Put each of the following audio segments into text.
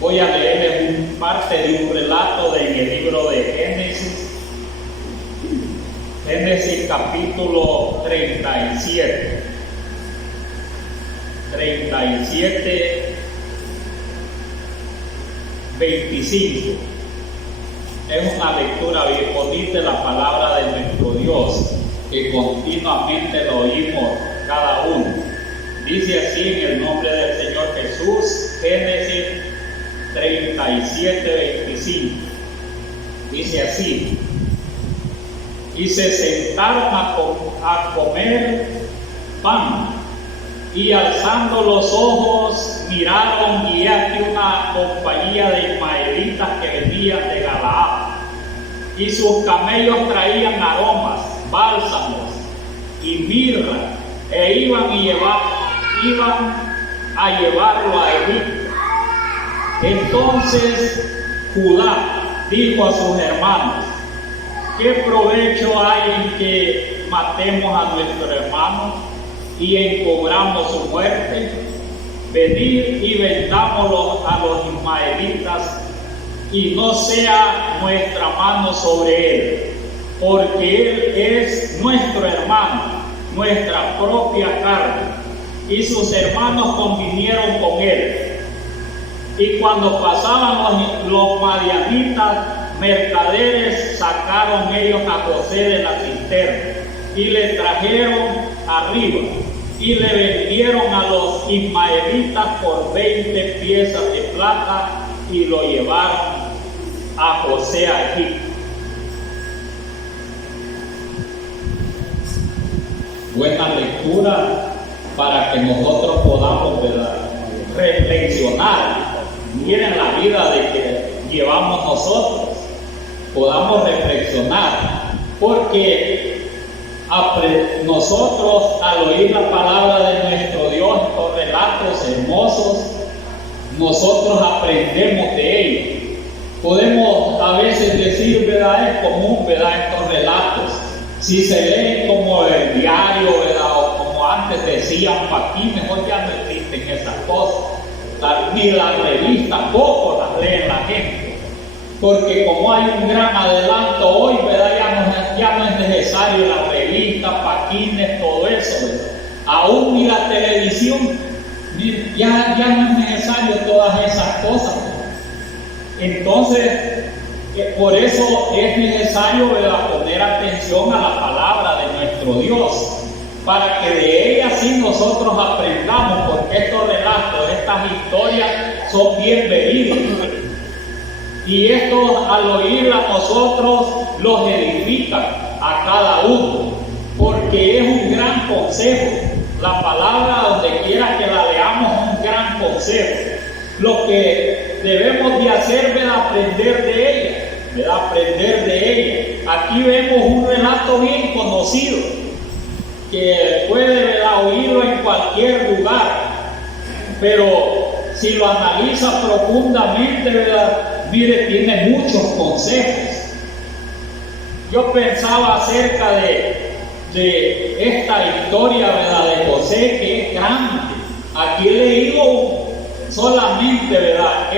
Voy a leerles parte de un relato en el libro de Génesis. Génesis capítulo 37. 25. Es una lectura bien bonita, la palabra de nuestro Dios, que continuamente lo oímos cada uno. Dice así en el nombre del Señor Jesús, Génesis 37:25. Dice así: y se sentaron a comer pan, y alzando los ojos miraron, y aquí una compañía de ismaelitas que venían de Galaad, y sus camellos traían aromas, bálsamos y mirra, e iban a llevarlo a Egipto. Entonces Judá dijo a sus hermanos: ¿qué provecho hay en que matemos a nuestro hermano y encobramos su muerte? Venid y vendámoslo a los ismaelitas, y no sea nuestra mano sobre él, porque él es nuestro hermano, nuestra propia carne. Y sus hermanos convinieron con él. Y cuando pasaban los madianitas mercaderes, sacaron ellos a José de la cisterna y le trajeron arriba, y le vendieron a los ismaelitas por 20 piezas de plata, y lo llevaron a José a Egipto. Buena lectura para que nosotros podamos, ¿verdad?, reflexionar. Miren la vida de que llevamos nosotros, podamos reflexionar, porque nosotros, al oír la palabra de nuestro Dios, estos relatos hermosos, nosotros aprendemos de ellos. Podemos a veces decir, ¿verdad?, es común, ¿verdad?, estos relatos, si se leen como el diario, ¿verdad?, o como antes decían, aquí mejor ya no existen esas cosas, ni las revistas, poco las leen la gente, porque como hay un gran adelanto hoy, ¿verdad?, ya no es necesario las revistas, paquines, todo eso, ¿verdad? Aún ni la televisión, ya no es necesario todas esas cosas, ¿verdad? Entonces, por eso es necesario, ¿verdad?, poner atención a la palabra de nuestro Dios, para que de ella sí nosotros aprendamos, porque estos relatos, estas historias son bien verídicas. Y esto, al oírla nosotros, los edifica a cada uno, porque es un gran consejo. La palabra, donde quiera que la leamos, es un gran consejo. Lo que debemos de hacer es aprender de ella, ¿verdad?, aprender de ella. Aquí vemos un relato bien conocido, que puede, ¿verdad?, oírlo en cualquier lugar, pero si lo analiza profundamente, ¿verdad?, mire, tiene muchos consejos. Yo pensaba acerca de esta historia, ¿verdad?, de José, que es grande. Aquí he leído solamente, ¿verdad?,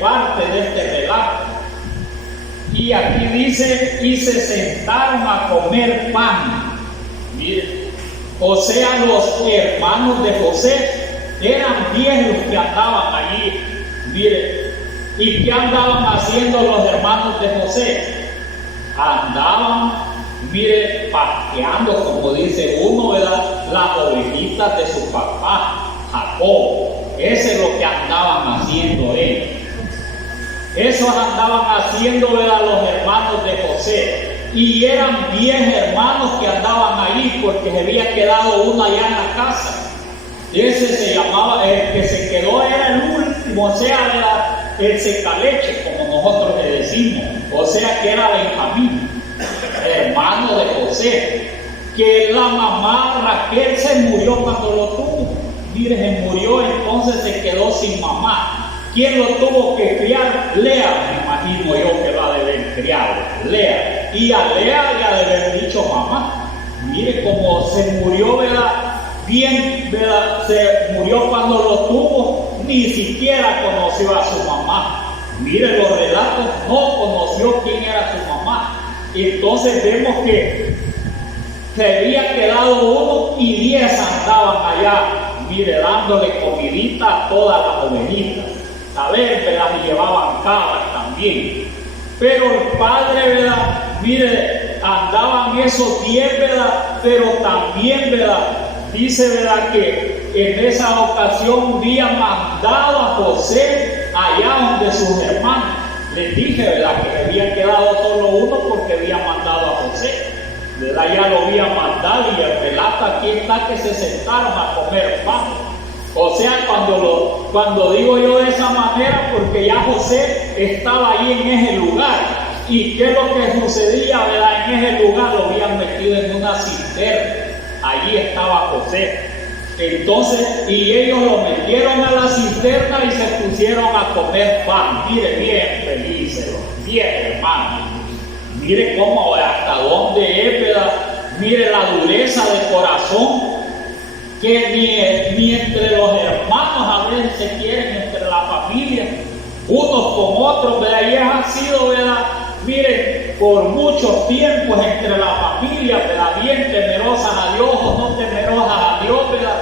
parte de este relato. Y aquí dice: y se sentaron a comer pan. Mire, o sea, los hermanos de José eran 10 los que andaban allí. Mire, ¿y qué andaban haciendo los hermanos de José? Andaban, mire, pasteando, como dice uno, ¿verdad?, las ovejitas de su papá, Jacob. Eso es lo que andaban haciendo ellos. Eso andaban haciendo, ¿verdad?, los hermanos de José. Y eran 10 hermanos que andaban ahí, porque se había quedado uno allá en la casa. Ese se llamaba, el que se quedó era el último, o sea, el secaleche, como nosotros le decimos, o sea, que era Benjamín, hermano de José, que la mamá Raquel se murió cuando lo tuvo. Mire, se murió, entonces se quedó sin mamá. ¿Quién lo tuvo que criar? Lea, me imagino yo que va a haber criado, Lea. Y a Lea le ha de haber dicho mamá. Mire cómo se murió, ¿verdad?, bien, ¿verdad?, se murió cuando lo tuvo, ni siquiera conoció a su mamá. Mire los relatos, no conoció quién era su mamá. Entonces vemos que se había quedado uno y 10 andaban allá, mire, dándole comidita a todas las ovejillas. A ver, ¿verdad?, y llevaban cabras también. Pero el padre, ¿verdad?, mire, andaban esos 10, ¿verdad?, pero también, ¿verdad?, dice, ¿verdad?, que en esa ocasión había mandado a José allá donde sus hermanos. Les dije, ¿verdad?, que había quedado solo uno porque había mandado a José, ¿verdad? Ya lo había mandado, y el relato aquí está que se sentaron a comer pan. O sea, cuando digo yo de esa manera, porque ya José estaba ahí en ese lugar. ¿Y qué es lo que sucedía, verdad? En ese lugar lo habían metido en una cisterna. Allí estaba José. Entonces, y ellos lo metieron a la cisterna y se pusieron a comer pan. Mire, bien felices, bien hermanos. Mire cómo, hasta dónde es, ¿verdad? Mire la dureza de corazón, que ni entre los hermanos a veces se quieren, entre la familia, unos con otros, ¿verdad? Y ha sido, ¿verdad?, mire, por muchos tiempos entre la familia, ¿verdad?, bien temerosas a Dios o no temerosas a Dios, ¿verdad?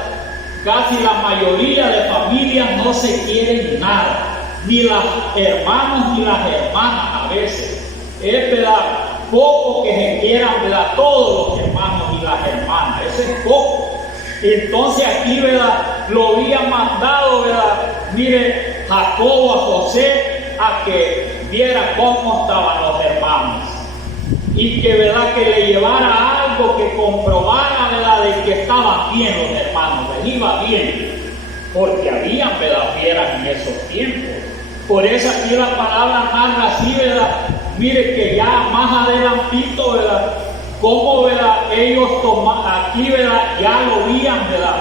Casi la mayoría de familias no se quieren nada, ni los hermanos ni las hermanas a veces. Es, ¿verdad?, poco que se quieran, ¿verdad?, todos los hermanos y las hermanas, eso es poco. Entonces aquí, ¿verdad?, lo había mandado, ¿verdad?, mire, Jacobo a José a que viera cómo estaban los hermanos y que, ¿verdad?, que le llevara algo que comprobara, ¿verdad?, de que estaban bien los hermanos, les iba bien, porque habían, ¿verdad?, fieras en esos tiempos. Por eso aquí la palabra narra así, ¿verdad?, mire que ya más adelantito, ¿verdad?, cómo, ¿verdad?, ellos aquí, ¿verdad?, ya lo habían, ¿verdad?,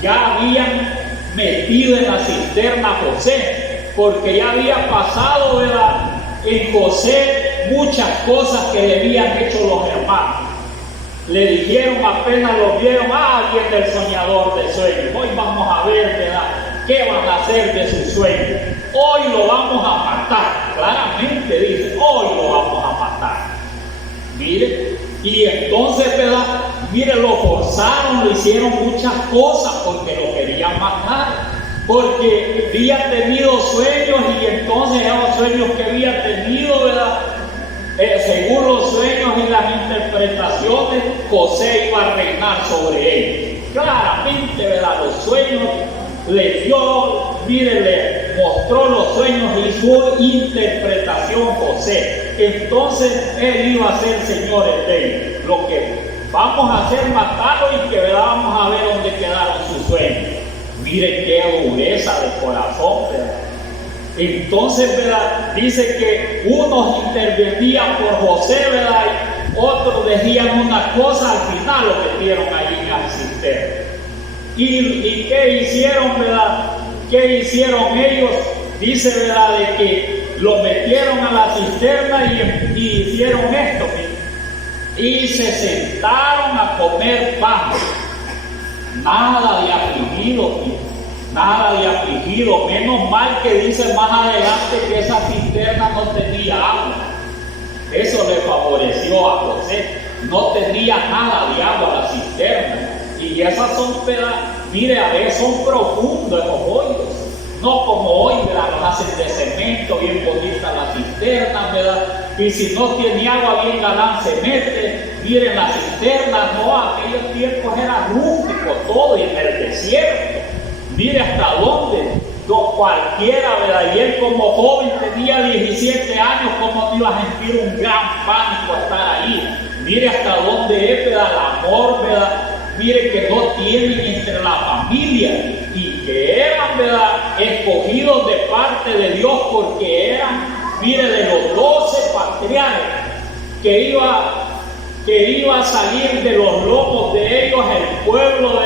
ya habían metido en la cisterna a José, porque ya había pasado, ¿verdad?, en José muchas cosas que le habían hecho los hermanos. Le dijeron, apenas lo vieron, viene el soñador de sueños, hoy vamos a ver, ¿verdad?, qué van a hacer de sus sueños, hoy lo vamos a matar. Claramente dice, hoy lo vamos a matar. Mire, y entonces, ¿verdad?, mire, lo forzaron, le hicieron muchas cosas porque lo querían matar, porque había tenido sueños, y entonces esos sueños que había tenido, ¿verdad?, según los sueños y las interpretaciones, José iba a reinar sobre él. Claramente, ¿verdad?, los sueños le dio, mire, le mostró los sueños y su interpretación José. Entonces él iba a ser señor de él. Lo que vamos a hacer, matarlo, y que, ¿verdad?, vamos a ver dónde quedaron sus sueños. Miren qué dureza de corazón, ¿verdad? Entonces, ¿verdad?, dice que unos intervenían por José, ¿verdad?, otros decían una cosa, al final lo metieron allí en la cisterna. ¿Y qué hicieron, verdad? ¿Qué hicieron ellos? Dice, ¿verdad?, de que lo metieron a la cisterna y hicieron esto, y se sentaron a comer pan. Nada de afligido, nada de afligido. Menos mal que dice más adelante que esa cisterna no tenía agua. Eso le favoreció a José. No tenía nada de agua la cisterna. Y esas son, mire, a veces son profundos esos hoyos. No como hoy, ¿verdad?, los hacen de cemento, bien bonita la cisterna, ¿verdad? Y si no tiene agua, bien galán se mete. Miren las cisternas, no, aquellos tiempos era rústico todo, y en el desierto. Mire hasta dónde, cualquiera, ¿verdad? Y él como joven tenía 17 años, como iba a sentir un gran pánico estar ahí. Mire hasta dónde es, ¿verdad?, el amor, ¿verdad? Mire que no tienen entre la familia, y que eran, ¿verdad?, escogidos de parte de Dios, porque eran, mire, de los 12 patriarcas que iba a salir de los lomos de ellos el pueblo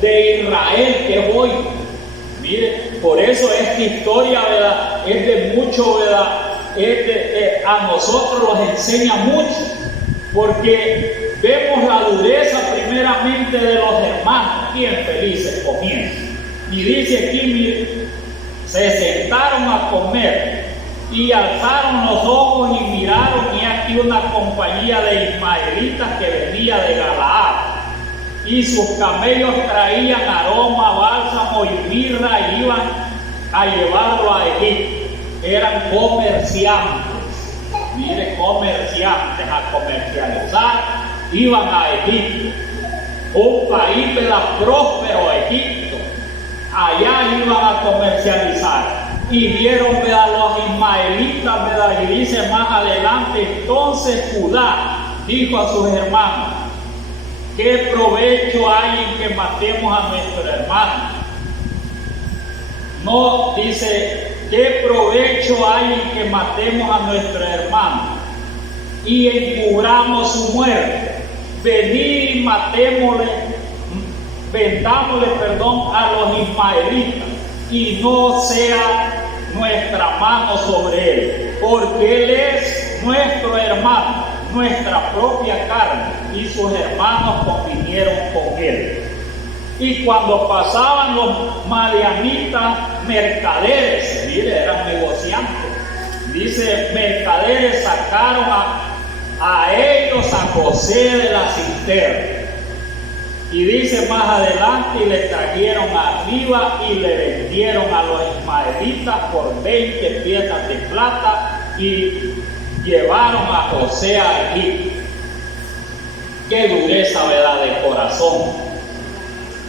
de Israel que hoy. Mire, por eso esta historia, ¿verdad?, es de mucho, ¿verdad?, a nosotros nos enseña mucho, porque vemos la dureza primeramente de los hermanos, bien felices comiendo. Y dice aquí, mire, se sentaron a comer y alzaron los ojos y miraron, y aquí una compañía de ismaelitas que venía de Galaad, y sus camellos traían aroma, bálsamo y mirra, y iban a llevarlo a Egipto. Eran comerciantes, mire, comerciantes a comercializar, iban a Egipto, un país próspero, Egipto. Allá iban a comercializar. Y vieron, ¿verdad?, los ismaelitas, ¿verdad? Y dice más adelante, entonces Judá dijo a sus hermanos: ¿qué provecho hay en que matemos a nuestro hermano? No, dice, ¿qué provecho hay en que matemos a nuestro hermano y encubramos su muerte? Venid y vendámosle, a los ismaelitas, y no sea nuestra mano sobre él, porque él es nuestro hermano, nuestra propia carne, y sus hermanos convinieron con él. Y cuando pasaban los madianitas mercaderes, mire, eran negociantes, dice, mercaderes sacaron a ellos a José de la cisterna. Y dice más adelante, y le trajeron arriba y le vendieron a los ismaelitas por 20 piezas de plata, y llevaron a José a Egipto. Qué dureza, ¿verdad?, de corazón.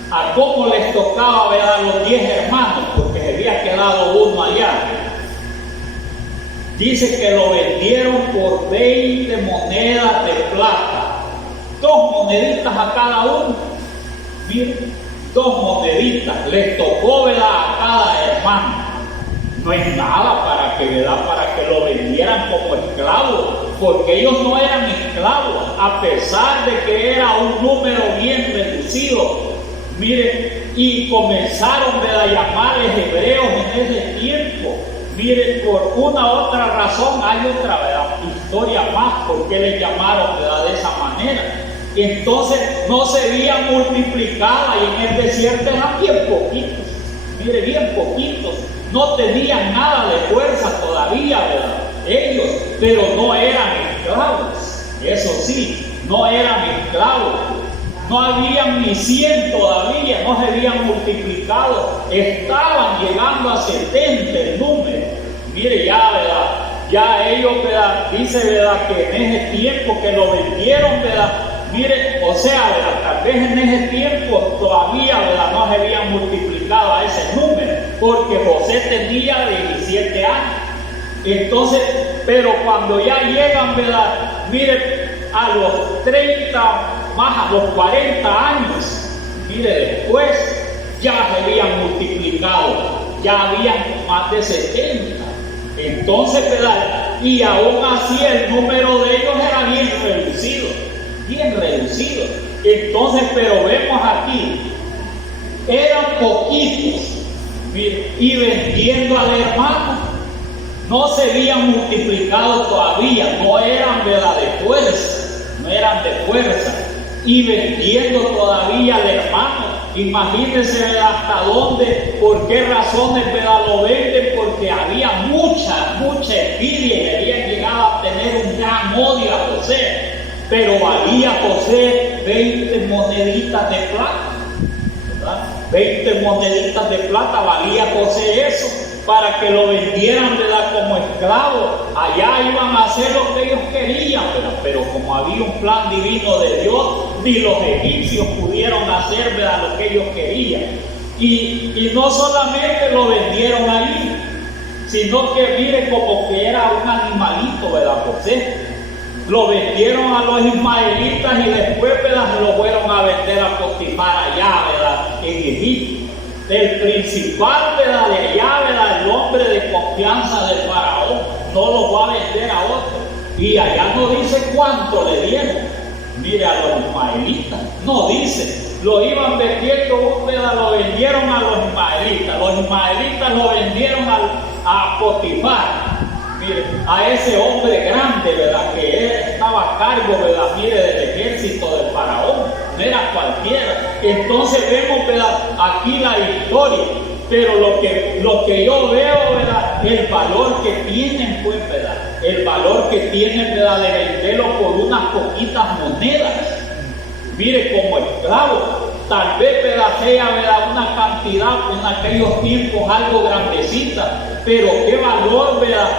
A cómo les tocaba, ¿verdad?, los 10 hermanos, porque se había quedado uno allá. Dice que lo vendieron por 20 monedas de plata, 2 moneditas a cada uno. Miren, 2 moneditas les tocó, ¿verdad?, a cada hermano. No es nada para que lo vendieran como esclavos, porque ellos no eran esclavos, a pesar de que era un número bien reducido. Miren, y comenzaron, ¿verdad?, a llamarles hebreos en ese tiempo. Miren, por una u otra razón, hay otra, ¿verdad?, historia más, por qué les llamaron, ¿verdad?, de esa manera. Entonces no se veían multiplicada, y en el desierto eran bien poquitos, mire, bien poquitos, no tenían nada de fuerza todavía, ¿verdad?, ellos, pero no eran esclavos, eso sí, no eran esclavos, no habían ni 100 todavía, no se habían multiplicado, estaban llegando a 70 el número. Mire, ya, ¿verdad?, ya ellos, ¿verdad?, dice, ¿verdad?, que en ese tiempo que lo vendieron, ¿verdad?, mire, o sea, ¿verdad?, tal vez en ese tiempo todavía, ¿verdad?, no se habían multiplicado a ese número, porque José tenía 17 años. Entonces, pero cuando ya llegan, ¿verdad?, mire, a los 30, más a los 40 años, mire, después ya se habían multiplicado, ya habían más de 70. Entonces, ¿verdad?, y aún así el número de ellos era bien reducido. Entonces, pero vemos aquí, eran poquitos, mire, y vendiendo al hermano, no se habían multiplicado todavía, no eran, ¿verdad?, de fuerza, y vendiendo todavía al hermano. Imagínense, ¿verdad?, hasta dónde, por qué razones, ¿verdad?, lo venden, porque había mucha envidia, y habían llegado a tener un gran odio a José. Pero valía José 20 moneditas de plata, ¿verdad? 20 moneditas de plata valía José eso, para que lo vendieran, ¿verdad?, como esclavo. Allá iban a hacer lo que ellos querían, ¿verdad?, pero como había un plan divino de Dios, ni los egipcios pudieron hacer, ¿verdad?, lo que ellos querían. Y no solamente lo vendieron ahí, sino que mire, como que era un animalito, ¿verdad?, José. Lo vendieron a los ismaelitas, y después, ¿verdad?, lo fueron a vender a Potifar allá, ¿verdad?, en Egipto. El principal, ¿verdad?, de allá, ¿verdad?, el hombre de confianza del faraón, no lo va a vender a otro. Y allá no dice cuánto le dieron, mire, a los ismaelitas, no dice, lo iban vendiendo, ¿verdad?, lo vendieron a los ismaelitas lo vendieron a Potifar. Mire, a ese hombre grande, ¿verdad? Que él estaba a cargo, ¿verdad? Mire, del ejército del faraón, no era cualquiera. Entonces vemos, ¿verdad? Aquí la historia, pero lo que yo veo, ¿verdad? El valor que tienen, pues, ¿verdad? El valor que tienen, ¿verdad? De venderlo por unas poquitas monedas. Mire, como esclavo, tal vez, ¿verdad? Sea, ¿verdad? Una cantidad en aquellos tiempos algo grandecita, pero qué valor, ¿verdad?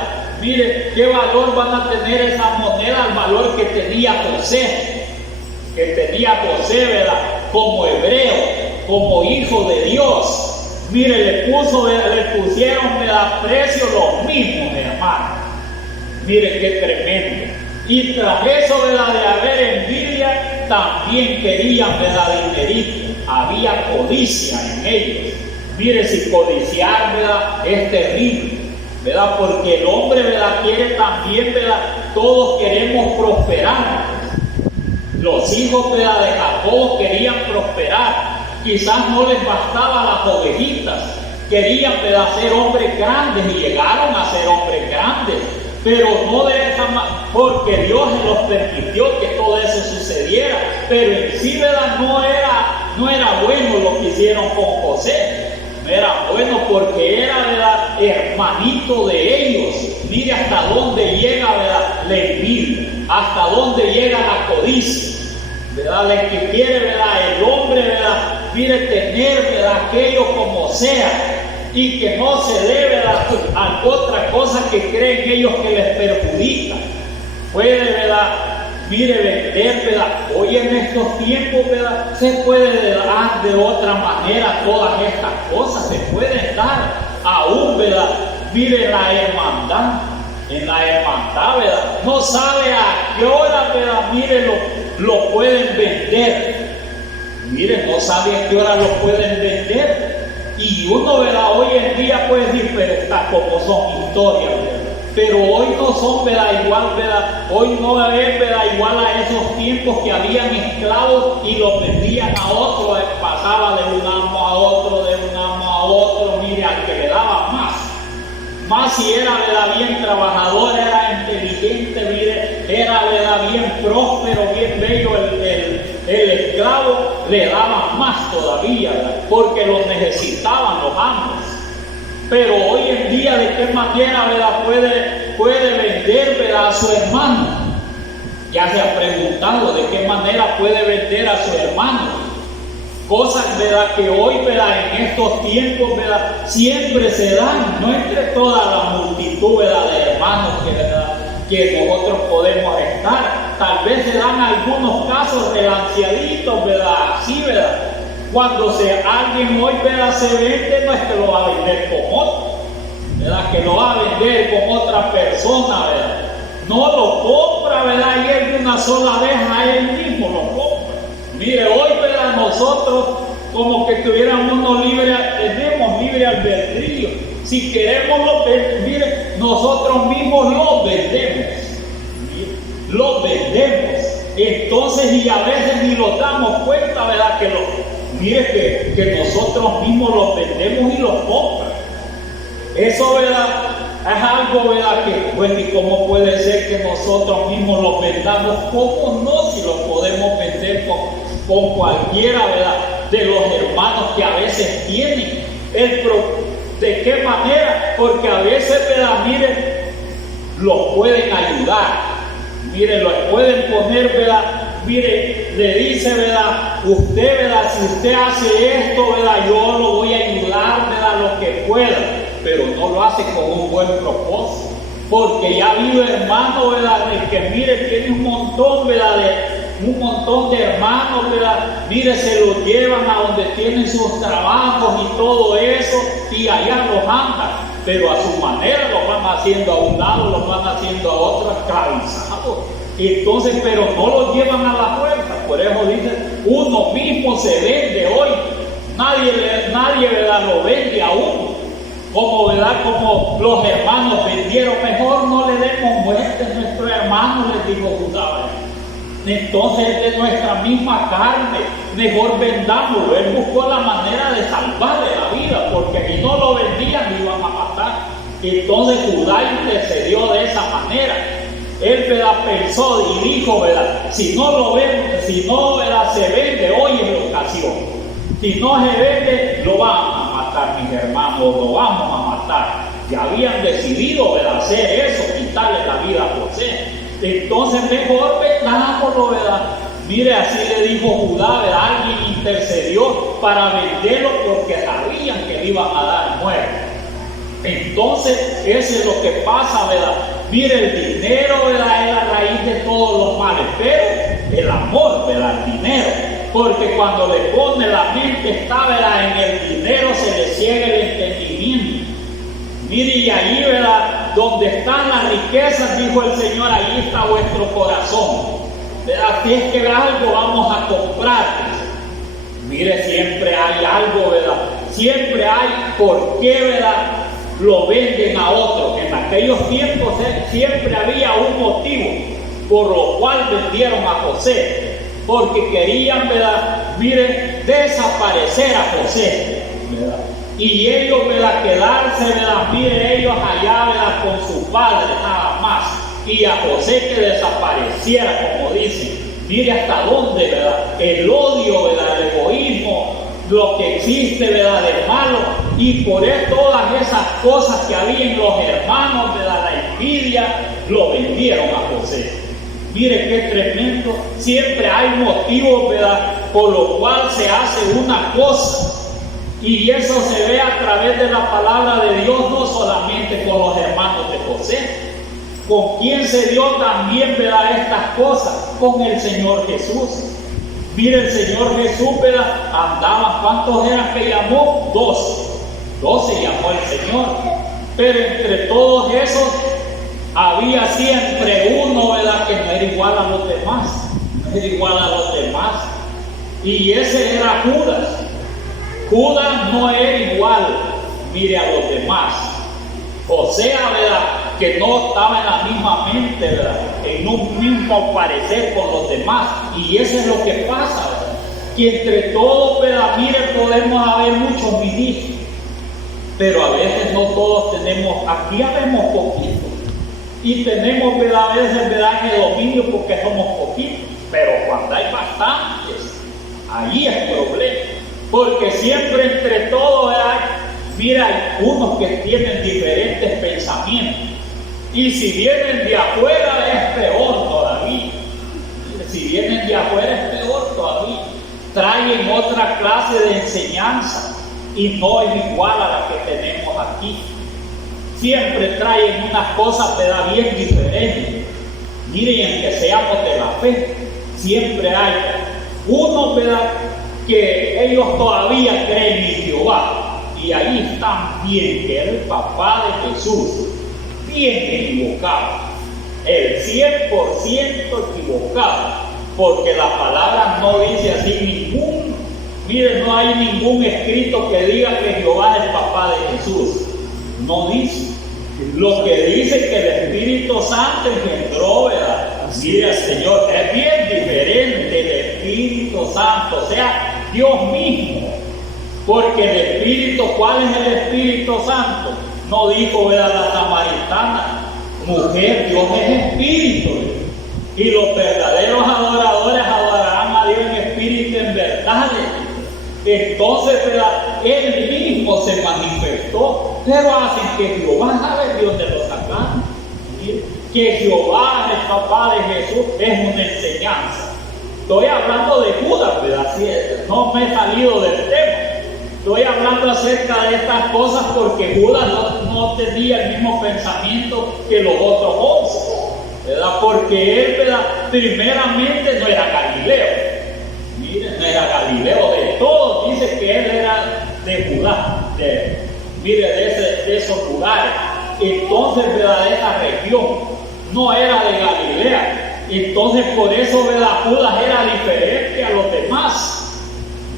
Mire, qué valor van a tener esas monedas, el valor que tenía José, ¿verdad? Como hebreo, como hijo de Dios. Mire, le pusieron, ¿verdad? Precio los mismos, hermano. Mire, qué tremendo. Y tras eso, ¿verdad? De haber envidia, también querían, ¿verdad? Dinerito. Había codicia en ellos. Mire, si codiciar, ¿verdad? Es terrible, ¿verdad? Porque el hombre, ¿verdad? Quiere también, ¿verdad? Todos queremos prosperar. Los hijos, ¿verdad? De Jacob querían prosperar. Quizás no les bastaba las ovejitas. Querían, ¿verdad? Ser hombres grandes y llegaron a ser hombres grandes. Pero no de esa manera, porque Dios los permitió que todo eso sucediera. Pero en sí, ¿verdad? No era bueno lo que hicieron con José. Era bueno porque era, ¿verdad? Hermanito de ellos. Mire hasta dónde llega, ¿verdad? La envidia, hasta dónde llega la codicia, ¿verdad? El que quiere, ¿verdad? El hombre, ¿verdad? Mire tener, ¿verdad? Aquello como sea y que no se dé, ¿verdad? A otra cosa que creen ellos que les perjudica. Puede, ¿verdad? Mire, vender, ¿verdad? Hoy en estos tiempos, ¿verdad? Se puede dar de otra manera todas estas cosas, se pueden dar aún, ¿verdad? Mire, la hermandad, en la hermandad, ¿verdad? No sabe a qué hora, ¿verdad? Mire, lo pueden vender. Mire, no sabe a qué hora lo pueden vender. Y uno, ¿verdad? Hoy en día puede decir, pero está como son historias, ¿verdad? Pero hoy no son, ¿verdad? Igual, ¿verdad? Hoy no es, ¿verdad? Igual a esos tiempos que habían esclavos y los vendían a otro, pasaba de un amo a otro, de un amo a otro, mire, al que le daba más. Más si era, ¿verdad? Bien trabajador, era inteligente, mire, era, ¿verdad? Bien próspero, bien bello el esclavo, le daba más todavía, ¿verdad? Porque los necesitaban los amos. Pero hoy en día, ¿de qué manera, ¿verdad? puede vender, ¿verdad? A su hermano? Ya se ha preguntado de qué manera puede vender a su hermano. Cosas, ¿verdad? Que hoy, ¿verdad? En estos tiempos, ¿verdad? Siempre se dan, no entre toda la multitud, ¿verdad? De hermanos que nosotros podemos estar. Tal vez se dan algunos casos relanciaditos, ¿verdad? Así, ¿verdad? Cuando alguien hoy, ¿verdad? Se vende, no es que lo va a vender con otro, ¿verdad? Que lo va a vender con otra persona, ¿verdad? No lo compra, ¿verdad? Y él de una sola vez a él mismo lo compra. Mire, hoy, ¿verdad? Nosotros como que tenemos libre albedrío. Si queremos mire, nosotros mismos los vendemos. Los vendemos. Entonces, y a veces ni nos damos cuenta, ¿verdad? Mire que nosotros mismos los vendemos y los compran. Eso, ¿verdad? Es algo, ¿verdad? Que, bueno, ¿y cómo puede ser que nosotros mismos los vendamos? ¿Cómo no? Si los podemos vender con cualquiera, ¿verdad? De los hermanos que a veces tienen. ¿De qué manera? Porque a veces, ¿verdad? Mire, los pueden ayudar. Mire, los pueden poner, ¿verdad? Mire, le dice, ¿verdad? Usted, ¿verdad? Si usted hace esto, ¿verdad? Yo lo voy a ayudar, ¿verdad? Lo que pueda. Pero no lo hace con un buen propósito. Porque ya vive hermano, ¿verdad? El que, mire, tiene un montón, ¿verdad? Un montón de hermanos, ¿verdad? Mire, se los llevan a donde tienen sus trabajos y todo eso, y allá los andan. Pero a su manera los van haciendo a un lado, los van haciendo a otro, esclavizados. Entonces, pero no los llevan a la fuerza. Por eso dice, uno mismo se vende hoy. Nadie, ¿verdad? Lo vende a uno. ¿Verdad? Como los hermanos vendieron, mejor no le demos muerte a nuestro hermano, les dijo Judá. Entonces es de nuestra misma carne, mejor vendámoslo. Él buscó la manera de salvarle la vida, porque si no lo vendían lo iban a matar. Entonces Judá intercedió de esa manera. Él, ¿verdad?, pensó y dijo, ¿verdad?, si no lo vende, si no, ¿verdad?, se vende, hoy es la ocasión. Si no se vende, lo vamos a matar, mis hermanos, lo vamos a matar. Ya habían decidido, ¿verdad?, hacer eso, quitarle la vida a José. Entonces mejor vendámoslo, ¿verdad? Mire, así le dijo Judá, ¿verdad? Alguien intercedió para venderlo porque sabían que le iban a dar muerte. Entonces, eso es lo que pasa, ¿verdad? Mire, el dinero, ¿verdad?, es la raíz de todos los males, pero el amor, ¿verdad?, el dinero. Porque cuando le pone la mente, está, ¿verdad?, en el dinero se le ciega el entendimiento. Mire, y ahí, ¿verdad?, donde están las riquezas, dijo el Señor, ahí está vuestro corazón. ¿Verdad? Si es que algo vamos a comprar. Mire, siempre hay algo, ¿verdad? Siempre hay por qué, ¿verdad?, lo venden a otros. En aquellos tiempos siempre había un motivo por lo cual vendieron a José. Porque querían, ¿verdad?, mire, desaparecer a José, ¿verdad? Y ellos, ¿verdad?, quedarse, ¿verdad?, mire, ellos allá, ¿verdad?, con su padre nada más. Y a José que desapareciera, como dicen. Mire hasta dónde, ¿verdad?, el odio, ¿verdad?, el egoísmo, lo que existe, ¿verdad?, de malo. Y por eso todas esas cosas que había en los hermanos, ¿verdad?, la envidia, lo vendieron a José. Mire qué tremendo. Siempre hay motivos, ¿verdad?, por lo cual se hace una cosa. Y eso se ve a través de la palabra de Dios, no solamente con los hermanos de José. ¿Con quién se dio también, ¿verdad?, estas cosas? Con el Señor Jesús. Mire, el Señor Jesús, ¿verdad?, andaba, ¿cuántos eran que llamó? 12. 12 llamó el Señor. Pero entre todos esos había siempre uno, ¿verdad?, que no era igual a los demás. No era igual a los demás. Y ese era Judas. Judas no era igual, mire, a los demás. O sea, ¿verdad?, que no estaba en la misma mente, ¿verdad?, en un mismo parecer con los demás. Y eso es lo que pasa, ¿verdad?, que entre todos, ¿verdad?, mire, podemos haber muchos ministros, pero a veces no todos tenemos, aquí habemos poquitos, y tenemos, ¿verdad?, a veces, ¿verdad?, en el dominio porque somos poquitos, pero cuando hay bastantes, ahí es el problema. Porque siempre entre todos mira, hay unos que tienen diferentes pensamientos. Y si vienen de afuera es peor todavía. Si vienen de afuera es peor todavía. Traen otra clase de enseñanza y no es igual a la que tenemos aquí. Siempre traen unas cosas, ¿verdad?, bien diferentes. Miren, que seamos de la fe, siempre hay unos, ¿verdad?, que ellos todavía creen en Jehová, y ahí están bien, que es el papá de Jesús, bien equivocado, el 100% equivocado, porque la palabra no dice así ningún, miren, no hay ningún escrito que diga que Jehová es el papá de Jesús, no dice. Lo que dice es que el Espíritu Santo engendró, ¿verdad? Mire, Señor, es bien diferente el Espíritu Santo, o sea, Dios mismo. Porque el Espíritu, ¿cuál es el Espíritu Santo? No dijo, ¿verdad?, la samaritana, mujer, Dios es Espíritu. Y los verdaderos adoradores adorarán a Dios en espíritu, en verdad. Entonces, ¿verdad?, Él mismo se manifestó, pero hacen que Jehová sabe de dónde lo sacaron. Que Jehová, el papá de Jesús, es una enseñanza. Estoy hablando de Judas, ¿verdad? No me he salido del tema. Estoy hablando acerca de estas cosas porque Judas no tenía el mismo pensamiento que los otros 11, ¿verdad? Porque él, ¿verdad?, primeramente no era Galileo. Miren, no era Galileo de todos, dice que él era de Judá, de esos lugares. Entonces, ¿verdad?, de esa región, no era de Galilea. Entonces, por eso, ¿verdad?, Judas era diferente a los demás.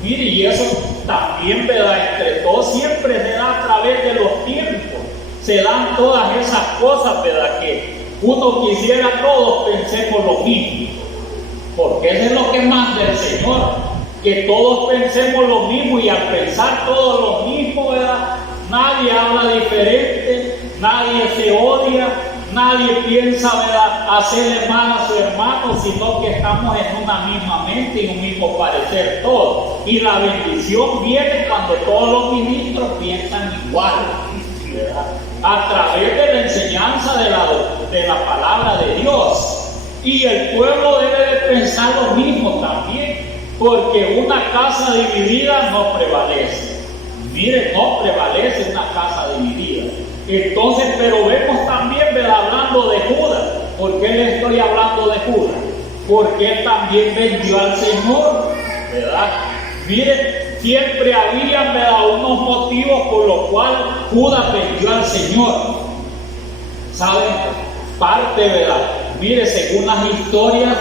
Mire, y eso también, ¿verdad?, entre todos siempre se da a través de los tiempos. Se dan todas esas cosas, ¿verdad?, que uno quisiera todos pensemos lo mismo. Porque eso es lo que manda el Señor, que todos pensemos lo mismo, y al pensar todos lo mismo, ¿verdad?, nadie habla diferente, nadie se odia, nadie piensa, ¿verdad?, hacerle mal a su hermano, sino que estamos en una misma mente y un mismo parecer todos. Y la bendición viene cuando todos los ministros piensan igual, ¿verdad?, a través de la enseñanza de la palabra de Dios. Y el pueblo debe de pensar lo mismo también, porque una casa dividida no prevalece. Miren, no prevalece una casa dividida. Entonces, pero vemos también, ¿verdad?, hablando de Judas. ¿Por qué le estoy hablando de Judas? Porque él también vendió al Señor, ¿verdad? Miren, siempre había, ¿verdad?, unos motivos por los cuales Judas vendió al Señor. ¿Saben? Parte, ¿verdad? Mire, según las historias,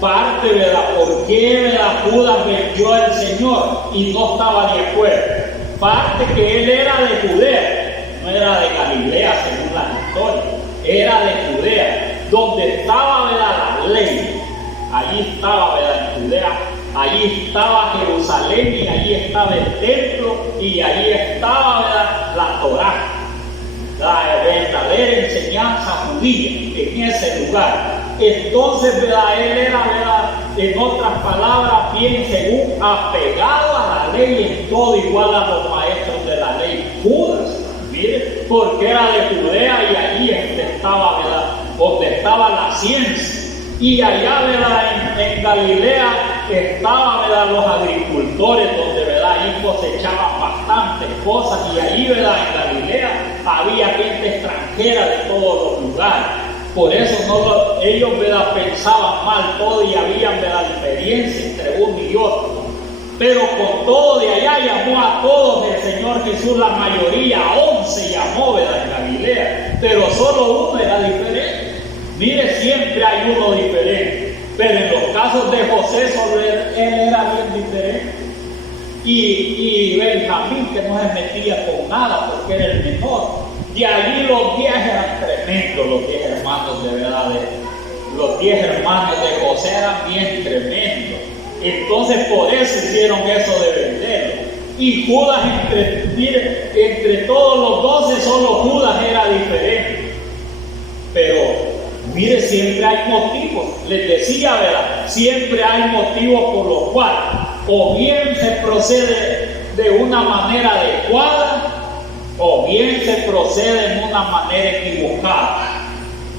parte, ¿verdad?, por qué, ¿verdad?, Judas vendió al Señor y no estaba de acuerdo. Parte que él era de Judea. No era de Galilea, según la historia, era de Judea, donde estaba, ¿verdad?, la ley. Allí estaba, ¿verdad?, en Judea, allí estaba Jerusalén y allí estaba el templo y allí estaba, ¿verdad?, la Torá, la verdadera enseñanza judía en ese lugar. Entonces, ¿verdad?, él era, ¿verdad?, en otras palabras, bien según apegado a la ley en todo, igual a los maestros de la ley. Judas, mire, porque era de Judea y allí estaba, ¿verdad?, donde estaba la ciencia. Y allá, ¿verdad?, en Galilea estaban, ¿verdad?, los agricultores, donde, ¿verdad?, ahí cosechaban bastantes cosas. Y allí, ¿verdad?, en Galilea había gente extranjera de todos los lugares. Por eso ellos, ¿verdad?, pensaban mal todo y había, ¿verdad?, diferencia entre uno y otro. Pero con todo de allá llamó a todos el Señor Jesús, la mayoría, 11 llamó, ¿verdad?, en Galilea, pero solo uno era diferente. Mire, siempre hay uno diferente, pero en los casos de José solo él era bien diferente. Y Benjamín, que no se metía con nada porque era el menor. De allí los 10 eran tremendos, los 10 hermanos, de verdad. Los 10 hermanos de José eran bien tremendos. Entonces por eso hicieron eso de venderlo. Y Judas, entre todos los 12, solo Judas era diferente. Pero mire, siempre hay motivos. Les decía, ¿verdad? Siempre hay motivos por los cuales o bien se procede de una manera adecuada o bien se procede de una manera equivocada.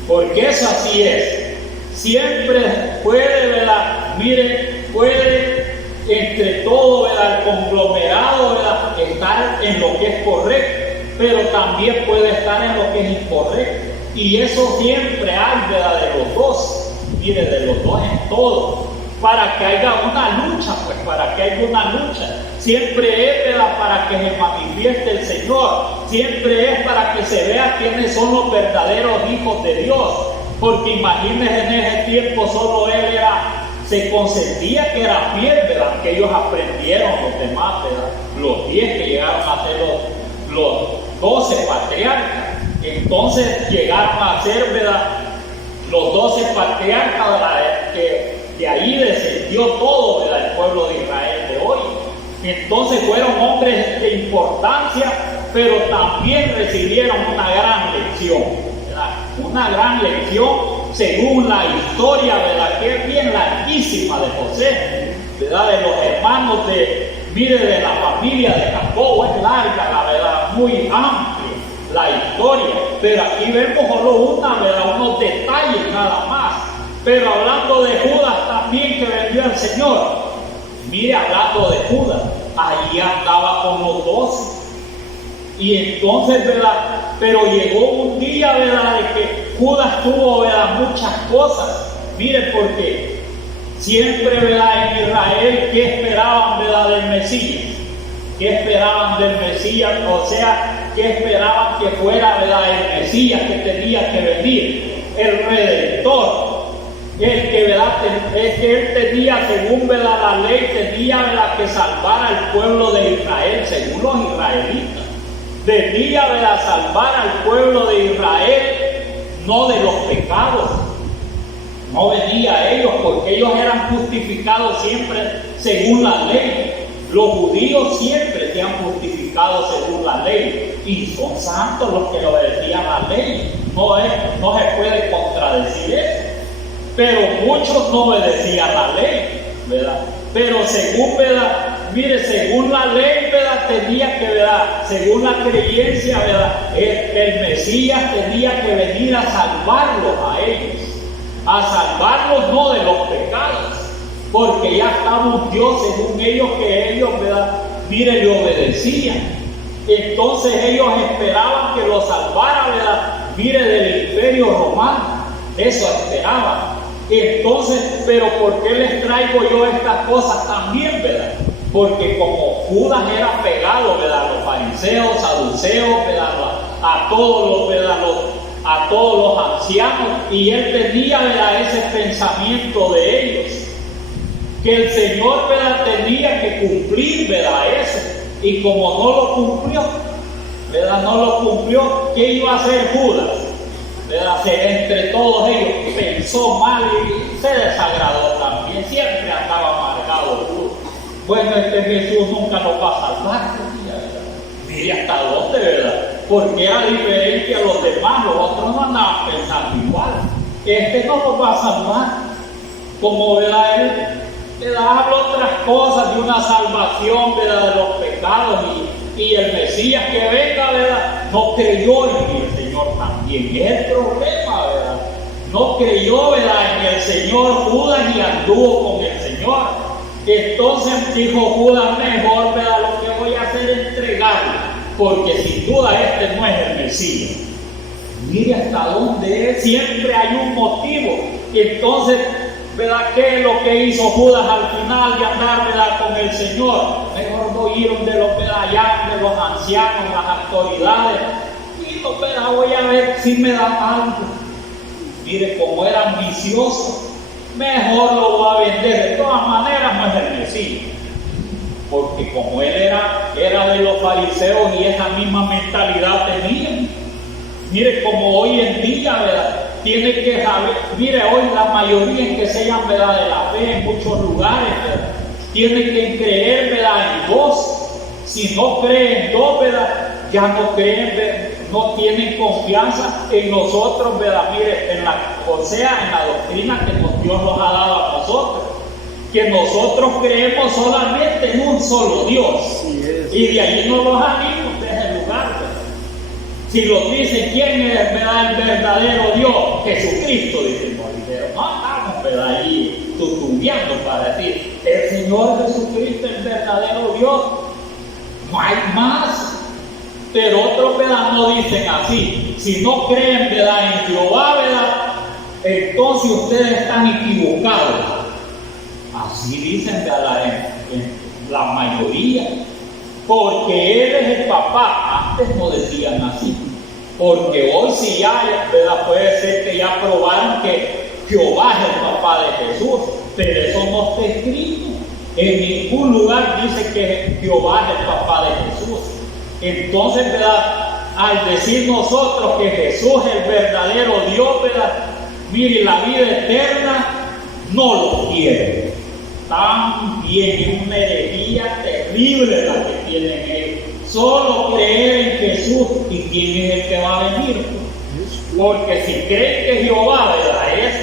Porque eso así es. Siempre puede, ¿verdad?, mire, puede entre todo, ¿verdad?, el conglomerado, ¿verdad?, estar en lo que es correcto, pero también puede estar en lo que es incorrecto. Y eso siempre hay, ¿verdad?, de los dos. Mire, de los dos en todo. Para que haya una lucha, pues para que haya una lucha. Siempre es, ¿verdad?, para que se manifieste el Señor. Siempre es para que se vea quiénes son los verdaderos hijos de Dios. Porque imagínense, en ese tiempo solo él se consentía que era fiel, ¿verdad?, que ellos aprendieron los demás, ¿verdad?, los 10 que llegaron a ser los 12 patriarcas. Entonces llegaron a ser, ¿verdad?, los 12 patriarcas, ¿verdad?, que de ahí descendió todo, ¿verdad?, el pueblo de Israel de hoy. Entonces fueron hombres de importancia, pero también recibieron una gran lección, ¿verdad?, una gran lección según la historia, ¿verdad?, que es bien larguísima de José, ¿verdad?, de los hermanos de la familia de Jacob. Es larga, la verdad, muy amplia la historia, pero aquí vemos solo unos detalles nada más. Pero hablando de Judas también, que vendió al Señor, mire, hablando de Judas, ahí andaba con los 12. Y entonces, ¿verdad?, pero llegó un día, ¿verdad?, de que Judas tuvo, ¿verdad?, muchas cosas. Mire, porque siempre, ¿verdad?, en Israel, ¿qué esperaban, ¿verdad?, del Mesías? ¿Qué esperaban del Mesías? O sea, ¿qué esperaban que fuera, ¿verdad?, el Mesías que tenía que venir? El Redentor. El que, ¿verdad?, es que él tenía, según, ¿verdad?, la ley, tenía, ¿verdad?, que salvar al pueblo de Israel, según los israelitas. Debía, ¿verdad?, salvar al pueblo de Israel, no de los pecados. No venía a ellos, porque ellos eran justificados siempre según la ley. Los judíos siempre se han justificado según la ley y son santos los que obedecían la ley. No se puede contradecir eso. Pero muchos no obedecían la ley, ¿verdad? Pero según, ¿verdad? Mire, según la ley, ¿verdad? Tenía que, ¿verdad? Según la creencia, ¿verdad? El Mesías tenía que venir a salvarlos a ellos. A salvarlos no de los pecados, porque ya estaba un Dios según ellos que ellos, ¿verdad? Mire, le obedecían. Entonces ellos esperaban que los salvara, ¿verdad? Mire, del imperio romano. Eso esperaban. Entonces, pero ¿por qué les traigo yo estas cosas también, verdad? Porque como Judas era pegado, ¿verdad? A los fariseos, saduceos, ¿verdad? A todos los, ¿verdad? A todos los ancianos, y él tenía, ¿verdad? Ese pensamiento de ellos, que el Señor, ¿verdad? Tenía que cumplir, ¿verdad? Eso, y como no lo cumplió, ¿verdad? No lo cumplió, ¿qué iba a hacer Judas? ¿Verdad? Entre todos ellos pensó mal y se desagradó también, siempre andaba amargado Judas. Bueno, Jesús nunca nos va a salvar, mire hasta dónde, ¿verdad? Porque era diferente a los demás, los otros no andaban pensando igual. No nos va a salvar. Como, ¿verdad? Él habla otras cosas de una salvación, ¿verdad? De los pecados y el Mesías que venga, ¿verdad? No creyó en el Señor también. Es el problema, ¿verdad? No creyó, ¿verdad? En el Señor Judas y anduvo con el Señor. Entonces dijo Judas, mejor, ¿verdad? Lo que voy a hacer es entregarlo, porque sin duda no es el Mesías. Mire hasta dónde es, siempre hay un motivo. Entonces, ¿verdad? ¿Qué es lo que hizo Judas al final de andar, ¿verdad? Con el Señor? Mejor no ir de los medallas, de los ancianos, las autoridades, y no, ¿verdad? Voy a ver si me da algo. Mire, como era ambicioso, mejor lo va a vender. De todas maneras no es el Mesías, porque como él era de los fariseos y esa misma mentalidad tenía. Mire, como hoy en día, ¿verdad? Tiene que saber, mire, hoy la mayoría en que sellan, ¿verdad? De la fe en muchos lugares, ¿verdad? Tienen que creer, ¿verdad? En Dios. Si no creen en Dios, ¿verdad? Ya no creen, ¿verdad? No tienen confianza en nosotros, ¿verdad? Mire, en la doctrina que Dios nos ha dado a nosotros, que nosotros creemos solamente en un solo Dios, y de ahí no los salimos de ese lugar, ¿verdad? Si nos dicen quién es, ¿verdad? El verdadero Dios, Jesucristo, dicen, no estamos, ¿verdad? Ahí tutubiando para decir, el Señor Jesucristo es el verdadero Dios, no hay más. Pero otros, ¿verdad? No dicen así. Si no creen, ¿verdad? En Jehová, ¿verdad? Entonces ustedes están equivocados. Así dicen, ¿verdad? En la mayoría. Porque Él es el papá. Antes no decían así. Porque hoy sí ya, ¿verdad? Puede ser que ya probaron que Jehová es el papá de Jesús. Pero eso no está escrito. En ningún lugar dice que Jehová es el papá de Jesús. Entonces, ¿verdad? Al decir nosotros que Jesús es el verdadero Dios, ¿verdad? Mire, la vida eterna no lo quiere. También es una herejía terrible la que tienen ellos. Solo creer en Jesús, y quién es el que va a venir. Porque si creen que Jehová, ¿verdad? Es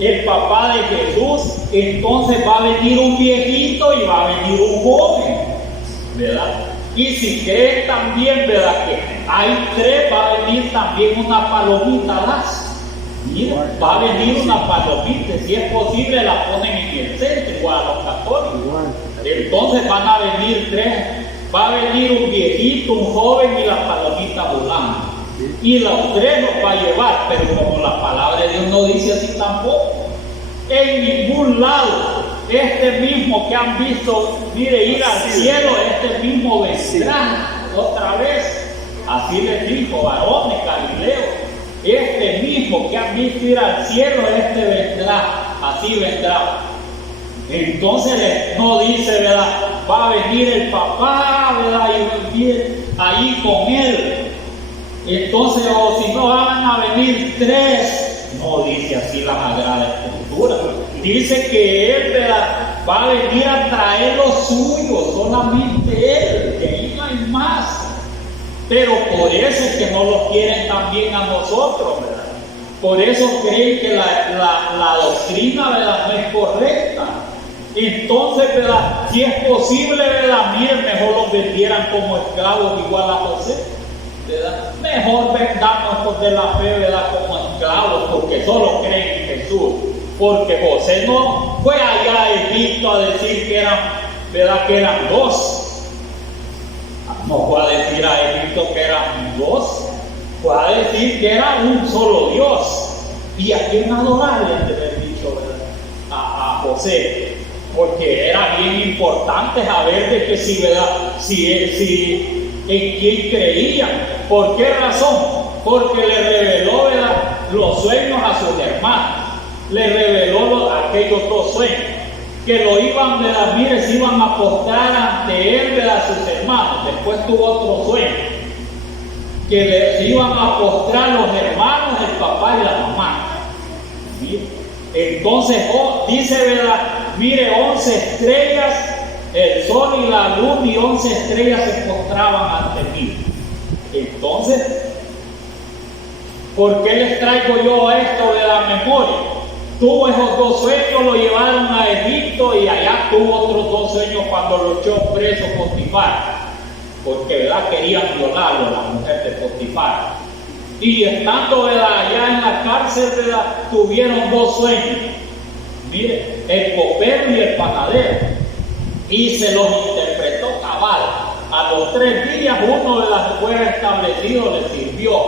el papá de Jesús, entonces va a venir un viejito y va a venir un joven, ¿verdad? Y si creen también, ¿verdad? Que hay tres, va a venir también una palomita lazo. Mira, va a venir una palomita, si es posible la ponen en el centro, igual a los católicos. Entonces van a venir tres, va a venir un viejito, un joven y la palomita volando. Y los tres los va a llevar, pero como la palabra de Dios no dice así tampoco. En ningún lado, mismo que han visto, mire, ir al cielo, mismo vendrá otra vez. Así les dijo, varones, Galileo, mismo que han visto ir al cielo, vendrá, así vendrá. Entonces no dice, ¿verdad? Va a venir el papá, ¿verdad? Y va a venir ahí con él. Entonces, o si no van a venir tres, no dice así la Sagrada Escritura. Dice que él, ¿verdad? va a venir a traer lo suyo, solamente Él, de ahí no hay más. Pero por eso es que no lo quieren también a nosotros, ¿verdad? Por eso creen que la doctrina, ¿verdad?, no es correcta. Entonces, ¿verdad?, si es posible, ¿verdad?, miren, mejor los vendieran como esclavos igual a José, ¿verdad? Mejor vendamos de la fe, ¿verdad?, como esclavos, porque solo creen en Jesús. Porque José no fue allá a Egipto a decir que eran, ¿verdad?, que eran dos. No fue a decir a Egipto que eran dos, fue a decir que era un solo Dios. ¿Y a quién adorarle? De haber dicho, ¿verdad?, a José. Porque era bien importante saber de que si, ¿verdad?, si en quién creían. ¿Por qué razón? Porque le reveló, ¿verdad?, los sueños a sus hermanos. Le reveló aquellos dos sueños. Que lo iban, ¿verdad?, mire, se iban a postrar ante él, ¿verdad?, sus hermanos. Después tuvo otro sueño. Que le iban a postrar los hermanos, el papá y la mamá. ¿Sí? Entonces, dice, ¿verdad?, mire, 11 estrellas, el sol y la luna y 11 estrellas se postraban ante mí. Entonces, ¿por qué les traigo yo esto de la memoria? Tuvo esos dos sueños, lo llevaron a Egipto y allá tuvo otros dos sueños cuando lo echó preso Potifar. Porque, ¿verdad?, querían violarlo, la mujer de Potifar. Y estando, ¿verdad?, allá en la cárcel, ¿verdad?, tuvieron dos sueños. Mire, el copero y el panadero. Y se los interpretó cabal. A los 3 días uno de las fue establecido, le sirvió,